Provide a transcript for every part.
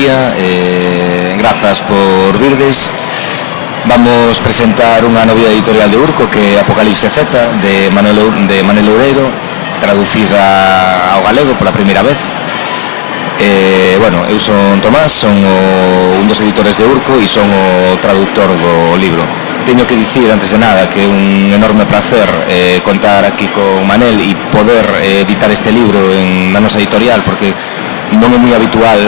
día, grazas por virdes. Vamos presentar unha novidade editorial de Urco que é Apocalipse Z de Manel Loureiro, traducida ao galego pola primeira vez. Bueno, eu son Tomás, son un dos editores de Urco e son o traductor do libro. Teño que dicir, antes de nada, que é un enorme placer contar aquí con Manel e poder editar este libro na nosa editorial, porque non é moi habitual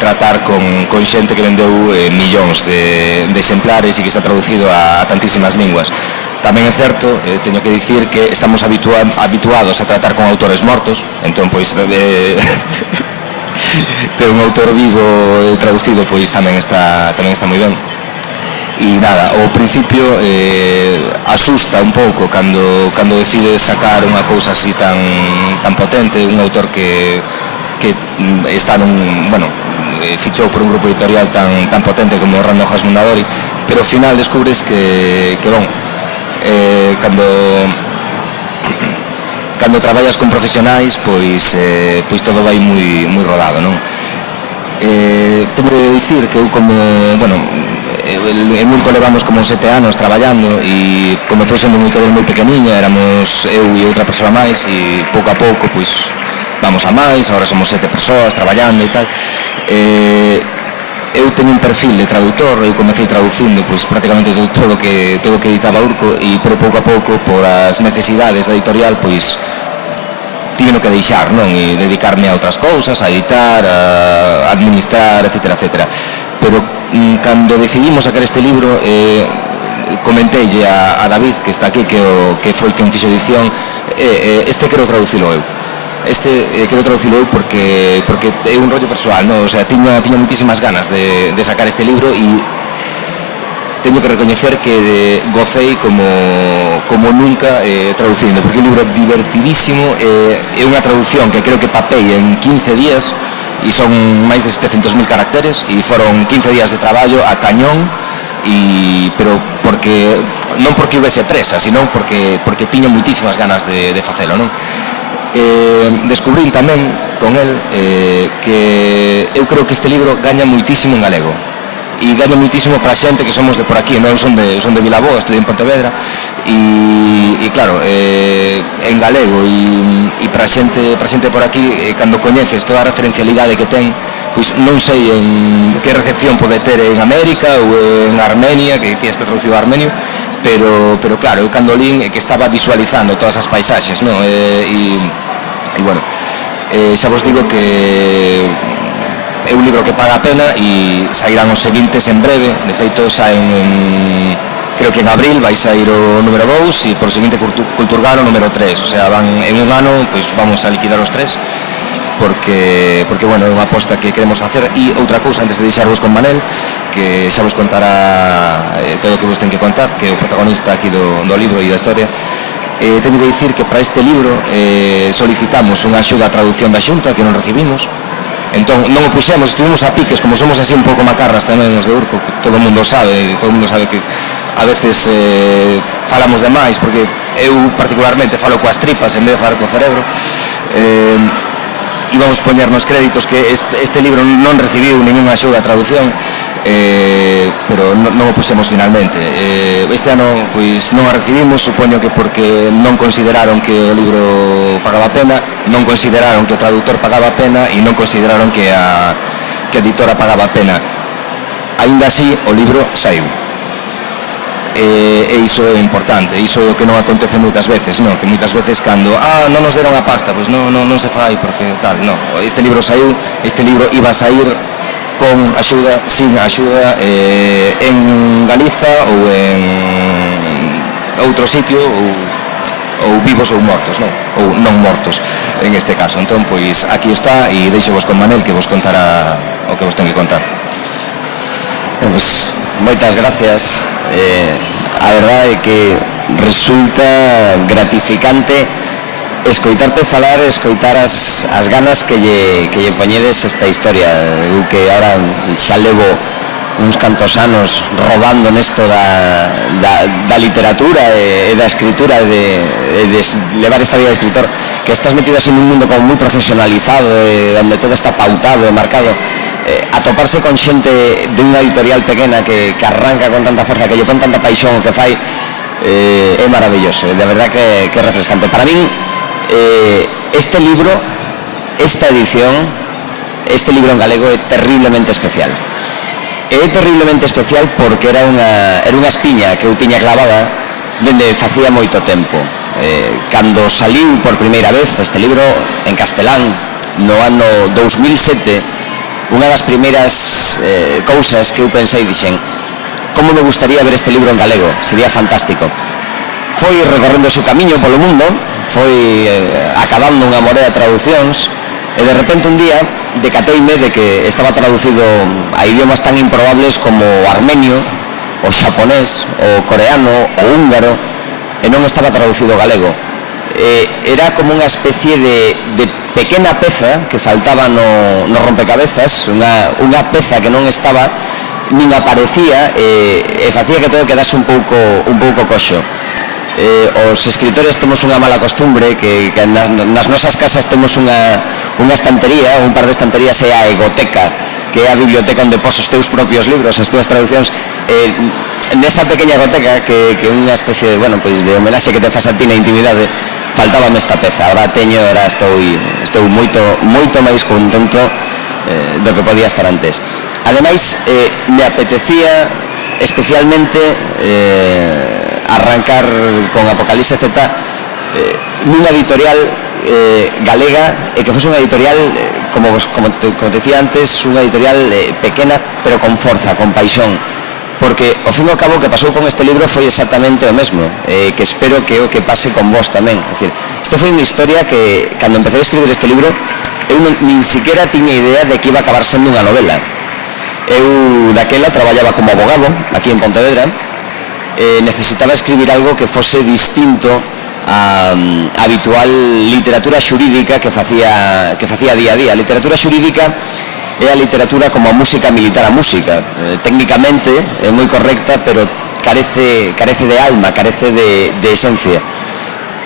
tratar con xente que vendeu millóns de exemplares e que está traducido a tantísimas linguas. Tamén é certo, teño que dicir que estamos habituados a tratar con autores mortos, entón, pois, ter un autor vivo traducido, pois, tamén está moi ben. E nada, ao principio asusta un pouco cando decides sacar unha cousa así tan potente, un autor que está fichou por un grupo editorial tan potente como Random House Mondadori, pero ao final descubres que cando traballas con profesionais, pois todo vai moi rodado, non? Tengo que dicir que eu en Urco levamos como 7 anos traballando e comezou sendo unha editorial moi pequeniña, éramos eu e outra persoa máis, e pouco a pouco pois vamos a máis, agora somos 7 persoas traballando e tal. Eu teño un perfil de traductor, eu comecei traducindo pois prácticamente todo o que editaba Urco, pero pouco a pouco, por as necesidades da editorial, pois tiveno que deixar, non? E dedicarme a outras cousas, a editar, a administrar, etcétera, etcétera. Pero cando decidimos sacar este libro, comenteille a David, que está aquí, que foi quen fixo edición, quero traducilo eu. Quero traducilo eu porque é un rollo persoal, non? O sea, tiña muitísimas ganas de sacar este libro e teño que recoñecer que gocei como nunca traducindo, porque é un libro divertidísimo, é unha traducción que creo que papei en 15 días e son máis de 700.000 caracteres e foron 15 días de traballo a cañón, pero non porque houvese presa, sino porque tiña muitísimas ganas de facelo, non? Descubrín tamén con el que eu creo que este libro gaña muitísimo en galego e gaña muitísimo para xente que somos de por aquí, non? Eu son de Vilaboa, estudiei en Pontevedra e claro, en galego e para xente por aquí, cando coñeces toda a referencialidade que ten, pois non sei en que recepción pode ter en América ou en Armenia, que dicía este traducido a armenio, pero claro, eu cando lín que estaba visualizando todas as paisaxes, non? E bueno, xa vos digo que é un libro que paga a pena e sairán os seguintes en breve. De feito, saen creo que en abril vai sair o número 2 e por seguinte Culturgar o número 3, o sea, van en un ano, pois vamos a liquidar os 3 porque bueno, é unha aposta que queremos facer. E outra cousa, antes de deixarvos con Manel, que xa vos contará todo o que vos ten que contar, que é o protagonista aquí do libro e da historia. Teño que dicir que para este libro solicitamos unha axuda a traducción da Xunta que non recibimos. Entón, non o puxemos, estuvimos a piques, como somos así un pouco macarras tamén os de Urco, que todo o mundo sabe que a veces falamos demais, porque eu particularmente falo coas tripas en vez de falar co cerebro. Íbamos poñer nos créditos que este libro non recibiu ninguna axuda a traducción, pero non o puxemos finalmente. Este ano pois non a recibimos, supoño que porque non consideraron que o libro pagaba a pena, non consideraron que o traductor pagaba a pena e non consideraron que a editora pagaba a pena. Aínda así, o libro saiu. E iso é importante, iso é o que non acontece moitas veces, non? Que moitas veces cando non nos deron a pasta, pois non se fai porque tal, non. Este libro saiu, este libro iba a sair con axuda, sin axuda, en Galiza ou en outro sitio, ou vivos ou mortos, non? Ou non mortos, en este caso. Entón, pois, aquí está, e deixo vos con Manel que vos contará o que vos ten que contar. Pois, moitas gracias. A verdade é que resulta gratificante escoitarte falar, escoitar as ganas que lle poñedes esta historia. Eu que ahora xa levo uns cantos anos rodando nesto da literatura e da escritura de levar esta vida de escritor, que estás metido así nun mundo como moi profesionalizado, onde todo está pautado e marcado, atoparse con xente de unha editorial pequena que arranca con tanta forza, que lle pon tanta paixón o que fai, é maravilloso, de verdad que é refrescante. Para min, este libro, esta edición, este libro en galego é terriblemente especial. É terriblemente especial porque era unha espiña que eu tiña clavada dende facía moito tempo. Cando saliu por primeira vez este libro en castelán no ano 2007, unha das primeiras cousas que eu pensei, dixen, como me gustaría ver este libro en galego, sería fantástico. Foi recorrendo o seu camiño polo mundo, foi acabando unha morea de traducións, e de repente un día decateime de que estaba traducido a idiomas tan improbables como o armenio, o xaponés, o coreano, o húngaro, e non estaba traducido ao galego. Era como unha especie de pequena peza que faltaba no rompecabezas, unha peza que non estaba nin aparecía, e facía que todo quedase un pouco coxo. Os escritores temos unha mala costumbre que nas nosas casas temos unha estantería, un par de estanterías, é a egoteca, que é a biblioteca onde pos os teus propios libros, as túas traduccións. Nesa pequena egoteca, que é unha especie de, bueno, pois de homenaxe que te fas a ti na intimidade, faltábame esta peza. Ahora estou moito máis contento do que podía estar antes. Ademais, me apetecía especialmente arrancar con Apocalipse Z nunha editorial galega, e que fose unha editorial como te decía antes, unha editorial pequena pero con forza, con paixón, porque ao fin e ao cabo o que pasou con este libro foi exactamente o mesmo, que espero que o que pase con vos tamén. É dicir, isto foi unha historia que cando empecé a escribir este libro eu nin siquiera tiña idea de que iba a acabar sendo unha novela. Eu daquela traballaba como abogado aquí en Pontevedra, necesitaba escribir algo que fose distinto a habitual literatura xurídica que facía día a día. A literatura xurídica é a literatura como a música militar, a música técnicamente é moi correcta, pero carece de alma, carece de esencia.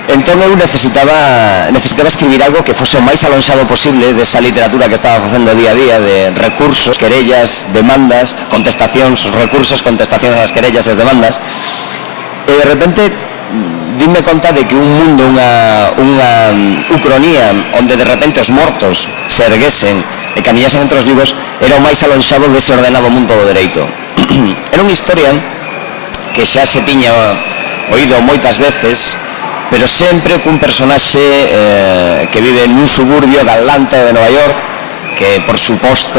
Entón eu necesitaba escribir algo que fose o máis alonxado posible desa literatura que estaba facendo día a día, de recursos, querellas, demandas, contestacións, recursos, contestacións ás querellas e as demandas. E de repente dime conta de que un mundo, unha ucronía onde de repente os mortos se erguesen e camiñasen entre os vivos, era o máis alonxado dese ordenado mundo do dereito. Era unha historia que xa se tiña oído moitas veces, pero sempre cun personaxe que vive nun suburbio de Atlanta de Nova York, que por suposto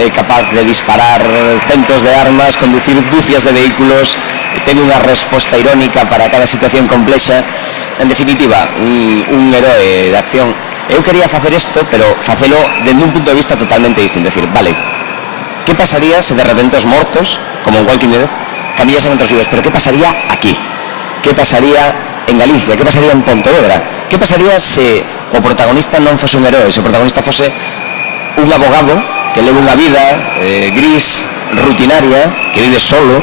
é capaz de disparar centos de armas, conducir dúcias de vehículos, ten unha resposta irónica para cada situación complexa. En definitiva, un heroe de acción. Eu quería facer isto, pero facelo dende un punto de vista totalmente distinto. Decir, vale, que pasaría se de repente os mortos, como en Walking Dead, camillasen entre os vivos? Pero que pasaría aquí? Que pasaría en Galicia? Que pasaría en Pontevedra? Que pasaría se o protagonista non fose un heroe, se o protagonista fose un abogado que leva unha vida gris, rutinaria, que vive solo,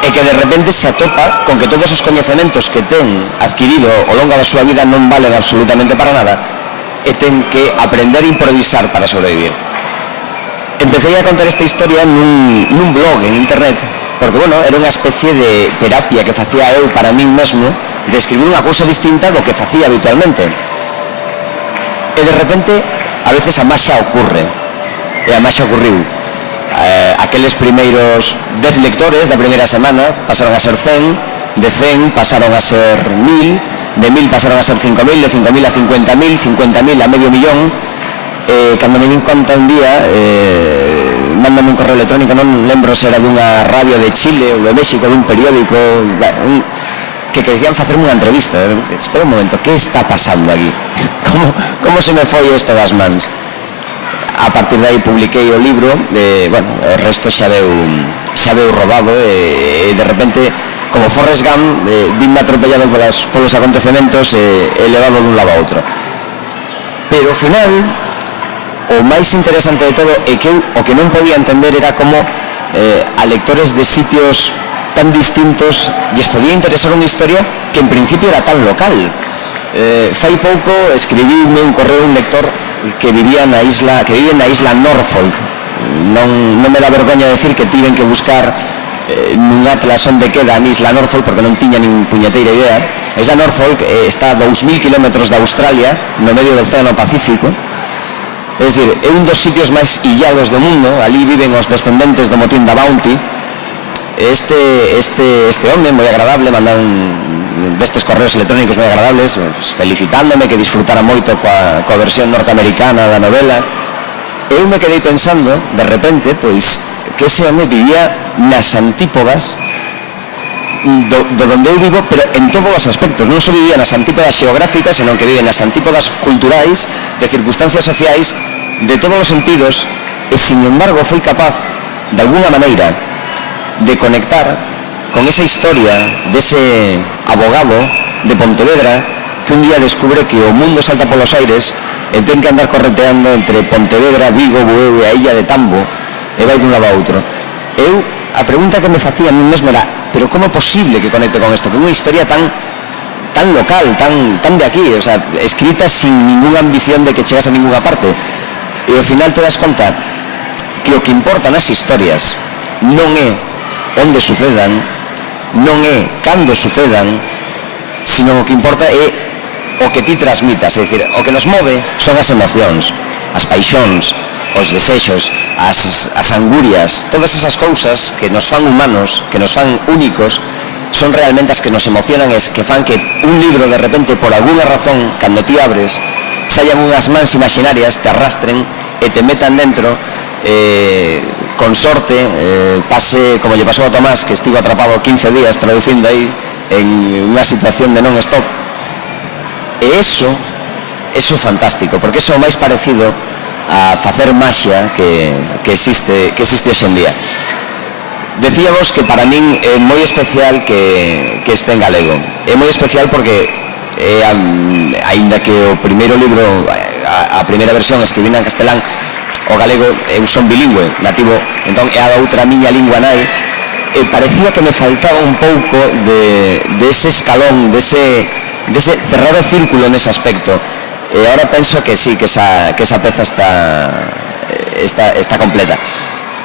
e que de repente se atopa con que todos os coñecementos que ten adquirido ao longo da súa vida non valen absolutamente para nada, e ten que aprender a improvisar para sobrevivir. Empecé a contar esta historia nun blog en internet, porque, bueno, era unha especie de terapia que facía eu para min mesmo, de escribir unha cousa distinta do que facía habitualmente. E de repente, a veces a máxa ocurre, e a máxa ocurriu. Aqueles primeiros 10 lectores da primeira semana pasaron a ser 100, de 100 pasaron a ser 1000, de 1000 pasaron a ser 5000, de 5000 a 50.000, 50.000 a medio millón. Cando me din conta un día, mándame un correo electrónico, non lembro se era dunha radio de Chile ou de México, dun periódico, que querían facerme unha entrevista. Espera un momento, que está pasando aquí? Como se me foi isto das mans? A partir de aí publiquei o libro, bueno, o resto xa veu rodado, e de repente, como Forrest Gump, vinme atropellado polos acontecementos e levado dun lado a outro. Pero ao final, o máis interesante de todo é que eu o que non podía entender era como a lectores de sitios tan distintos lles podía interesar unha historia que en principio era tan local. Fai pouco escribiume un correo un lector que vive na isla Norfolk. Non me dá vergoña decir que tiven que buscar nun atlas onde queda a isla Norfolk porque non tiña nin puñeteira idea. A isla Norfolk está a 2000 km de Australia, no medio do Océano Pacífico. É dicir, é un dos sitios máis illados do mundo. Ali viven os descendentes do motín da Bounty. Este home moi agradable manda destes correos electrónicos moi agradables, felicitándome que disfrutara moito coa versión norteamericana da novela. Eu me quedei pensando, de repente, pois, que ese home vivía nas antípodas do donde eu vivo, pero en todos os aspectos. Non só vivía nas antípodas xeográficas, senón que vive nas antípodas culturais, de circunstancias sociais, de todos os sentidos, e, sin embargo, foi capaz, de alguna maneira, de conectar con esa historia dese abogado de Pontevedra que un día descubre que o mundo salta polos aires e ten que andar correteando entre Pontevedra, Vigo, Bueu e a illa de Tambo e vai dun lado a outro. A pregunta que me facía a mí mesmo era: pero como é posible que conecte con isto? Que é unha historia tan local, tan de aquí, o sea, escrita sin ninguna ambición de que chegas a ninguna parte. E ao final te das conta que o que importa nas historias non é onde sucedan, non é cando sucedan, sino o que importa é o que ti transmitas. É dicir, o que nos move son as emocións, as paixóns, os desexos, as angurias, todas esas cousas que nos fan humanos, que nos fan únicos, son realmente as que nos emocionan, es que fan que un libro de repente, por alguna razón, cando ti abres, saian unhas mans imaginarias, te arrastren e te metan dentro, con sorte, pase como lle pasou a Tomás, que estivo atrapado 15 días traducindo aí en unha situación de non-stop. E eso é fantástico, porque eso é o máis parecido a facer maxia que existe hoxe en día. Decíamos que para min é moi especial que este en galego. É moi especial porque aínda que o primeiro libro, a primeira versión escribina en castelán, o galego eu son bilingüe, nativo, entón é a outra miña lingua nai, e parecía que me faltaba un pouco de ese escalón, de ese cerrado círculo nese aspecto. E agora penso que sí, que esa peza está completa.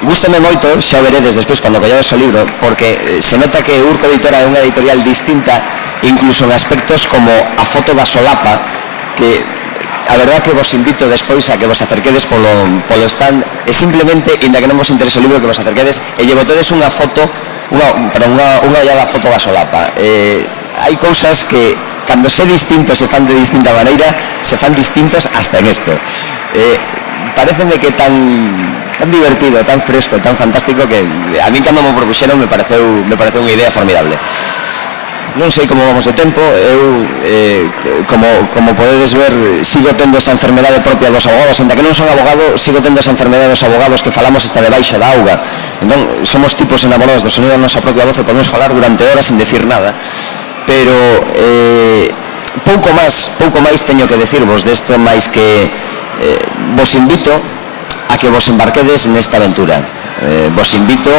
Gústame moito, xa o veredes despois cando collades o libro, porque se nota que Urco Editora é unha editorial distinta, incluso en aspectos como a foto da solapa, que a verdad que vos invito despois a que vos acerquedes polo stand, e simplemente, inda que non vos interese o libro, que vos acerquedes e lle botedes unha foto, unha ollada a foto da solapa. Hai cousas que cando se distintos se fan de distinta maneira, se fan distintos hasta en esto. Pareceme que tan divertido, tan fresco, tan fantástico, que a mí cando me propuxeron me pareceu unha idea formidable. Non sei como vamos de tempo, eu, como podedes ver, sigo tendo esa enfermedade propia dos abogados, enda que non son abogado, sigo tendo esa enfermedade dos abogados que falamos hasta debaixo da auga. Entón, somos tipos enamorados do sonido da nosa propia voz e podemos falar durante horas sin decir nada. Pero pouco máis teño que decirvos desto, máis que vos invito a que vos embarquedes nesta aventura. Vos invito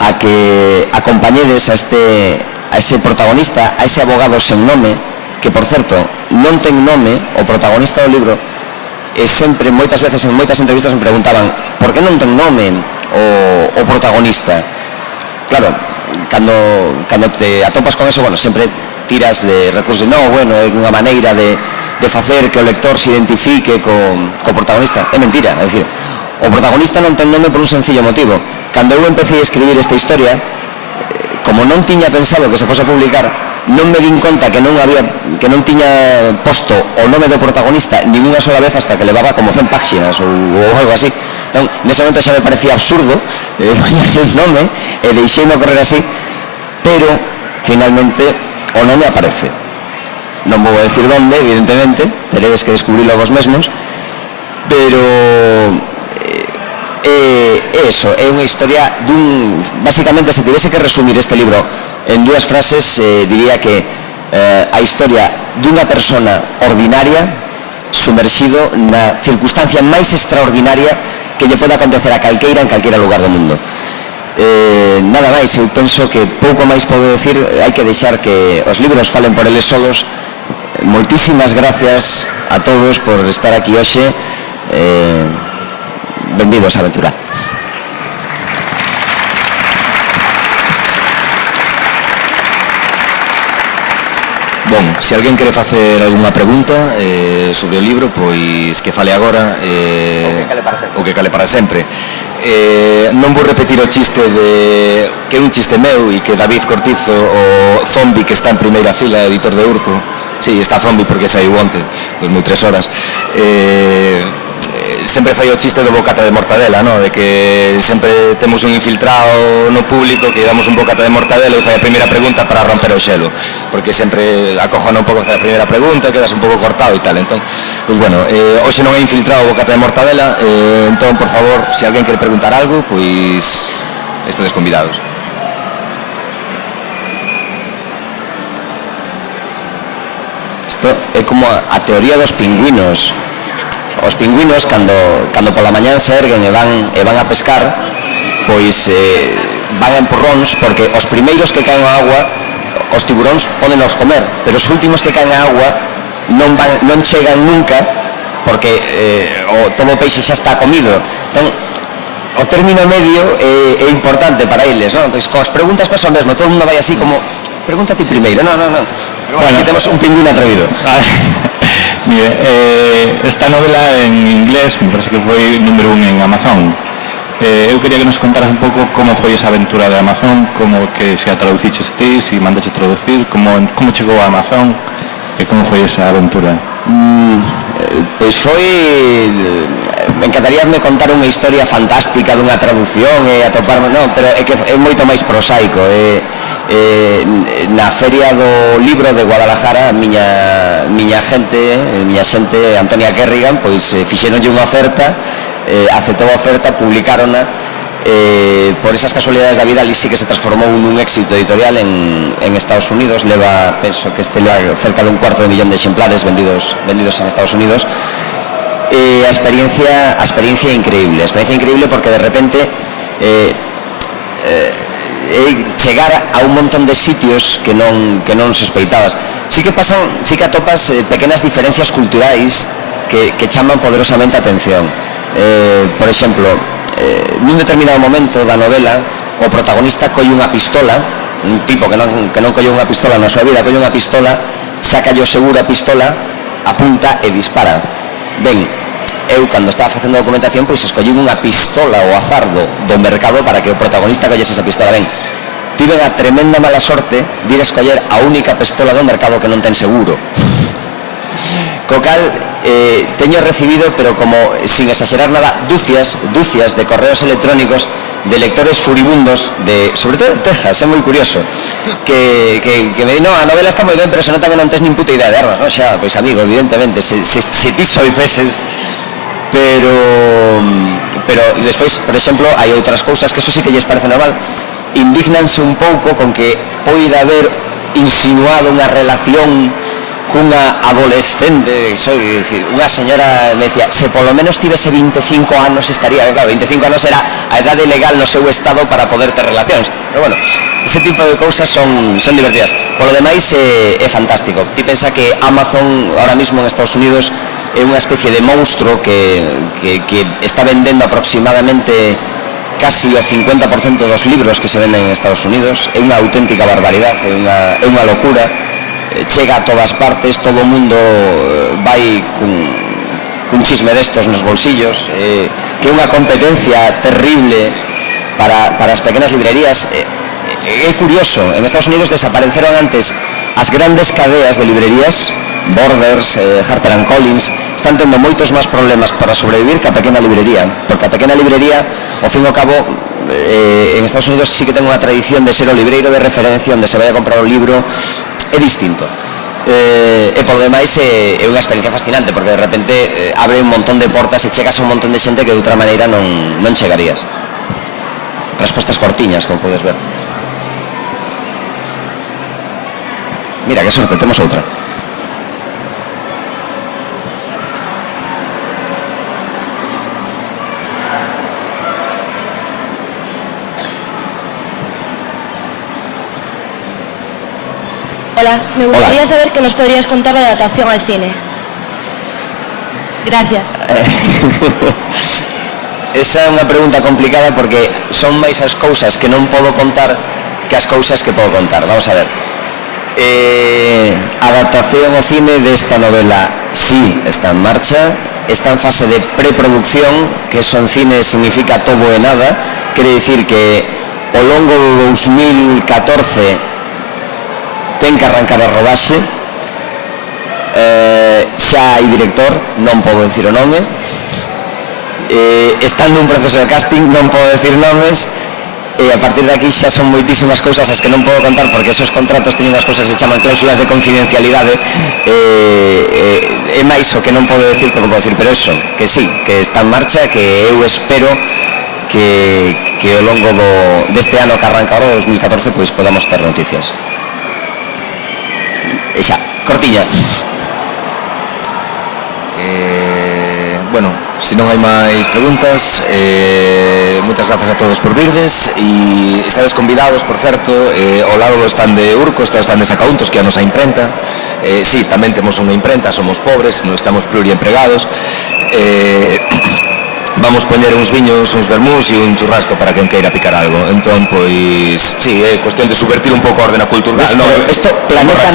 a que acompañedes a ese protagonista, a ese abogado sen nome, que, por certo, non ten nome, o protagonista do libro, e sempre, moitas veces, en moitas entrevistas me preguntaban por que non ten nome o protagonista. Claro, cando te atopas con eso, bueno, sempre tiras de recursos, é unha maneira de facer que o lector se identifique co protagonista. É mentira, é dicir, o protagonista non ten nome por un sencillo motivo. Cando eu empecé a escribir esta historia, como non tiña pensado que se fose a publicar, non me din conta que non tiña posto o nome do protagonista ninguna sola vez hasta que levaba como 100 páxinas ou algo así. Entón, nese momento xa me parecía absurdo poñerse un nome e deixeino correr así, pero finalmente o nome aparece. Non vou a decir onde, evidentemente, teredes que descubrilo vos mesmos, pero eso, é unha historia básicamente, se tivese que resumir este libro en dúas frases, diría que a historia dunha persona ordinaria sumerxido na circunstancia máis extraordinaria que lle pode acontecer a calqueira en calqueira lugar do mundo. Nada máis, eu penso que pouco máis podo decir, hai que deixar que os libros falen por eles solos. Moitísimas gracias a todos por estar aquí hoxe. Benvidos á aventura. Bon, se alguén quere facer algunha pregunta sobre o libro, pois que fale agora, o que cale para sempre. Non vou repetir o chiste que é un chiste meu e que David Cortizo, o zombi que está en primeira fila, editor de Urco, sí, está zombi porque saiu onte, 2003 horas, sempre fai o chiste do bocata de mortadela, no? De que sempre temos un infiltrado no público que damos un bocata de mortadela e fai a primeira pregunta para romper o xelo, porque sempre acojona un pouco a primeira pregunta, quedas un pouco cortado e tal. Entón, pois bueno, hoxe non é infiltrado o bocata de mortadela, entón, por favor, se alguén quere preguntar algo, pois estedes convidados. Isto é como a teoría dos pingüinos. Os pingüinos, cando pola mañán se erguen e van a pescar, pois van a empurróns, porque os primeiros que caen á agua, os tiburóns podenos comer, pero os últimos que caen á agua non chegan nunca, porque todo o peixe xa está comido. Entón, o término medio é importante para eles, non? Entón, coas preguntas pasa o mesmo, todo mundo vai así como, pregunta ti primeiro, non. Pero bueno, aquí temos un pingüino atrevido. Mire, esta novela en inglés me parece que foi número 1 en Amazon. Eu quería que nos contaras un pouco como foi esa aventura de Amazon, como que se a traduciches ti, se mandaste traducir, como chegou a Amazon e como foi esa aventura. Pois foi... Me encantaría me contar unha historia fantástica dunha traducción e atoparme, non, pero é que é moito máis prosaico. Na feria do libro de Guadalajara, miña xente Antonia Kerrigan, pois fixeronlle unha oferta, aceptou a oferta, publicárona, por esas casualidades da vida ali sí que se transformou nun éxito editorial en Estados Unidos. Leva, penso que cerca de 1/4 de millón de exemplares vendidos en Estados Unidos. A experiencia é increíble porque de repente chegar a un montón de sitios que non sospeitabas. Sí que atopas pequenas diferencias culturais que chaman poderosamente a atención. Por exemplo, nun determinado momento da novela, o protagonista colle unha pistola, un tipo que non colle unha pistola na súa vida, colle unha pistola, sácalle o seguro a pistola, apunta e dispara. Ben, eu cando estaba facendo a documentación, pois escollín unha pistola ao azar do mercado para que o protagonista collese esa pistola. Ben, tive a tremenda mala sorte de ir a escoller a única pistola do mercado que non ten seguro. Co cal, teño recibido, pero como sin exagerar nada, dúcias de correos electrónicos de lectores furibundos, sobre todo de Texas, é moi curioso, que me di, no, a novela está moi ben, pero se nota que non tes nin puta idea de armas, non? Xa, pois amigo, evidentemente, se ti soipeses, pero despois, por exemplo, hai outras cousas que eso sí que lles parece normal, indignanse un pouco con que poida haber insinuado unha relación cunha adolescente, unha señora me decía, se polo menos tivese 25 anos estaría, claro, 25 anos era a edade legal no seu estado para poder ter relacións, pero bueno, ese tipo de cousas son divertidas. Polo demais é fantástico. Ti pensa que Amazon ahora mismo en Estados Unidos é unha especie de monstruo que está vendendo aproximadamente casi o 50% dos libros que se venden en Estados Unidos. É unha auténtica barbaridade, é unha locura. Chega a todas partes, todo o mundo vai cun chisme destos nos bolsillos, que é unha competencia terrible para as pequenas librerías. É curioso, en Estados Unidos desapareceron antes as grandes cadeas de librerías, Borders, Harper & Collins, están tendo moitos máis problemas para sobrevivir que a pequena librería, porque a pequena librería, ao fin e ao cabo, en Estados Unidos sí que ten unha tradición de ser o libreiro de referencia onde se vai a comprar o libro. É distinto, e por demais é unha experiencia fascinante porque de repente abre un montón de portas e chegas a un montón de xente que de outra maneira non chegarías. Respostas cortiñas, como podes ver. Mira, que sorte, temos outra. Hola, me gustaría saber qué nos podrías contar de la adaptación al cine. Gracias. Esa é unha pregunta complicada porque son máis as cousas que non podo contar que as cousas que podo contar. Vamos a ver. A adaptación ao cine desta novela sí está en marcha, está en fase de preproducción, que eso en cine significa todo e nada, quere dicir que ao longo do 2014 ten que arrancar a rodaxe. Xa hai director, non podo dicir o nome, están nun proceso de casting, non podo dicir nomes, e a partir de aquí xa son moitísimas cousas as que non podo contar porque esos contratos teñen unhas cousas que se chaman cláusulas de confidencialidade, é máis o que non podo dicir como podo dicir, pero eso, que sí, que está en marcha, que eu espero que ao longo deste ano que arranca ahora, 2014, pois podamos ter noticias. E xa, cortiña. Bueno, se non hai máis preguntas, moitas grazas a todos por virdes e estades convidados, por certo, ao lado do stand de Urco, está o stand de Sacauntos, que é a nosa imprenta. Sí, tamén temos unha imprenta, somos pobres, non estamos pluriempregados. Vamos poñer uns viños, uns vermús e un churrasco para quen queira picar algo. Entón, pois, sí, é cuestión de subvertir un pouco a orden cultural. Isto Planeta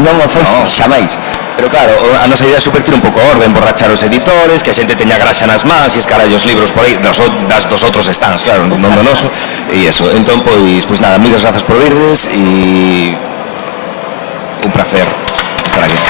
non o fai xamais. Pero claro, a nosa idea é subvertir un pouco a orden, borrachar os editores, que a xente teña graxa nas mans e escarallo os libros por aí, dos outros stands, claro, non do noso, e eso. Entón, pois nada, moitas grazas por virdes e un placer estar aquí.